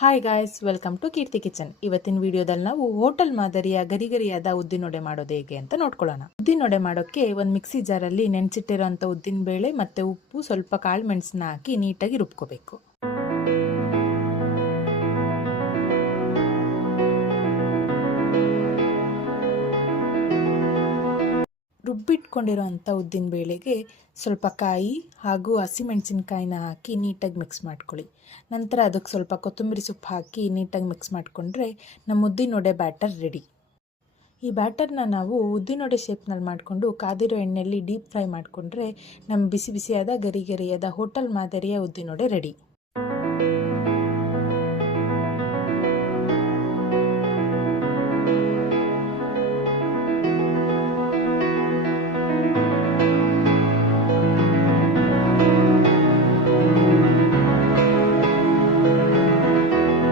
Hi guys welcome to Keerthi kitchen ಇವತ್ತಿನ ವಿಡಿಯೋದಲ್ಲಿ ನಾವು ಹೋಟೆಲ್ ಮಾದರಿಯ ಗರಿಗರಿಯಾದ ಉದ್ದಿನೊಡೆ ಮಾಡೋದು ಹೇಗೆ ಅಂತ ನೋಡ್ಕೊಳ್ಳೋಣ. ಉದ್ದಿನೊಡೆ ಮಾಡೋಕ್ಕೆ ಒಂದು ಮಿಕ್ಸಿ ಜಾರಲ್ಲಿ ನೆನೆಸಿಟ್ಟಿರೋಂಥ ಉದ್ದಿನ ಬೇಳೆ ಮತ್ತು ಉಪ್ಪು ಸ್ವಲ್ಪ ಕಾಳು ಮೆಣಸನ್ನ ಹಾಕಿ ನೀಟಾಗಿ ರುಬ್ಕೋಬೇಕು. ರುಬ್ಬಿಟ್ಕೊಂಡಿರೋಂಥ ಉದ್ದಿನ ಬೇಳೆಗೆ ಸ್ವಲ್ಪ ಕಾಯಿ ಹಾಗೂ ಹಸಿಮೆಣಸಿನ್ಕಾಯಿನ ಹಾಕಿ ನೀಟಾಗಿ ಮಿಕ್ಸ್ ಮಾಡ್ಕೊಳ್ಳಿ. ನಂತರ ಅದಕ್ಕೆ ಸ್ವಲ್ಪ ಕೊತ್ತಂಬರಿ ಸೊಪ್ಪು ಹಾಕಿ ನೀಟಾಗಿ ಮಿಕ್ಸ್ ಮಾಡಿಕೊಂಡ್ರೆ ನಮ್ಮ ಉದ್ದಿನೊಡೆ ಬ್ಯಾಟರ್ ರೆಡಿ. ಈ ಬ್ಯಾಟರ್ನ ನಾವು ಉದ್ದಿನೊಡೆ ಶೇಪ್ನಲ್ಲಿ ಮಾಡಿಕೊಂಡು ಕಾದಿರೋ ಎಣ್ಣೆಯಲ್ಲಿ ಡೀಪ್ ಫ್ರೈ ಮಾಡಿಕೊಂಡ್ರೆ ನಮ್ಮ ಬಿಸಿ ಬಿಸಿಯಾದ ಗರಿ ಗರಿಯಾದ ಹೋಟೆಲ್ ಮಾದರಿಯ ಉದ್ದಿನೊಡೆ ರೆಡಿ.